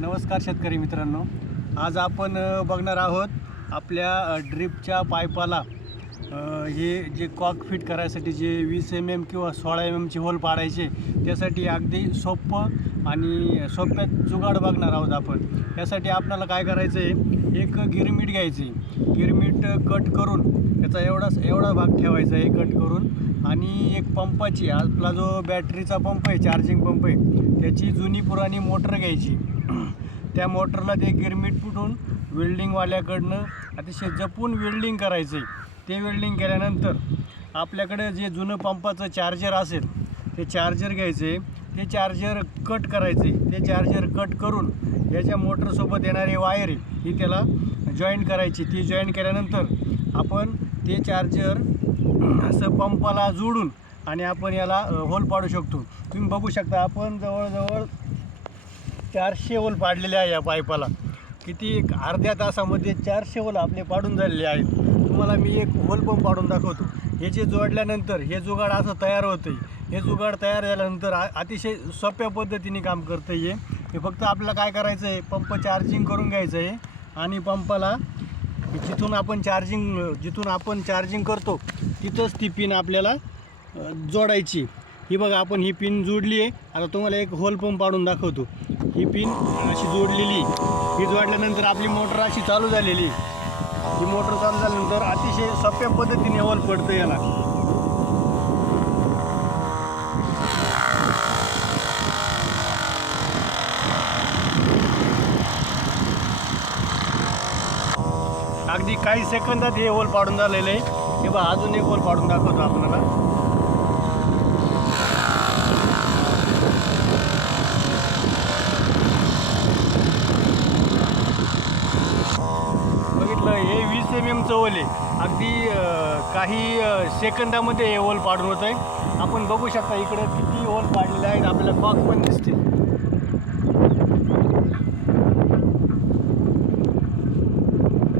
नमस्कार शेतकरी मित्रांनो. आज आपण बघणार आहोत आपल्या ड्रीपच्या ड्रिपच्या हे जे कॉक फिट करायसाठी जे वीस एम एम किंवा सोळा एम एमचे होल पाडायचे त्यासाठी अगदी सोपं आणि सोप्यात जुगाड बघणार आहोत आपण. यासाठी आपल्याला काय करायचं आहे एक गिरमीट घ्यायची. गिरमीट कट करून त्याचा एवढाच एवढा भाग ठेवायचा आहे कट करून. आणि एक पंपाची आपला जो बॅटरीचा पंप आहे चार्जिंग पंप आहे त्याची जुनी पुराणी मोटर घ्यायची. त्या मोटरला ते गिरमीट फुटून वेल्डिंगवाल्याकडनं अतिशय जपून वेल्डिंग करायचं आहे ते वेल्डिंग केल्यानंतर आपल्याकडे जे जुनं पंपाचं चार्जर असेल ते चार्जर घ्यायचे. ते चार्जर कट करायचे. ते चार्जर कट करून याच्या मोटरसोबत येणारी वायर ही त्याला जॉईन करायची. ती जॉईन केल्यानंतर आपण ते चार्जर असं पंपाला जोडून आणि आपण याला होल पाडू शकतो. तुम्ही बघू शकता आपण जवळजवळ चारशे होल पाडलेले आहे या पाईपाला किती एक अर्ध्या तासामध्ये चारशे होल आपले पाडून झालेले आहेत. तुम्हाला मी एक होल पण पाडून दाखवतो. हे जे जोडल्यानंतर हे जुगाड असं तयार होतं हे जुगाड तयार झाल्यानंतर अतिशय सोप्या पद्धतीने काम करतं आहे हे फक्त आपल्याला काय करायचं आहे पंप चार्जिंग करून घ्यायचं आहे आणि पंपाला जिथून आपण चार्जिंग जिथून आपण चार्जिंग करतो तिथंच ती पिन आपल्याला जोडायची. ही बघा आपण ही पिन जोडली आहे. आता तुम्हाला एक होल पंप पाडून दाखवतो. ही पिन अशी जोडलेली. ही जोडल्यानंतर आपली मोटर अशी चालू झालेली. ही मोटर चालू झाल्यानंतर अतिशय सोप्या पद्धतीने होल पडतं याला. अगदी काही सेकंदात हे होल पाडून झालेलं आहे. हे बघा अजून एक होल पाडून दाखवतो आपल्याला बघितलं हे वीस एम एमचं ओल आहे. अगदी काही सेकंदामध्ये हे ओल पाडून होत आहे आपण बघू शकता इकडे किती ओल पाडलेले आहेत. आपल्याला कॉक पण दिसतील.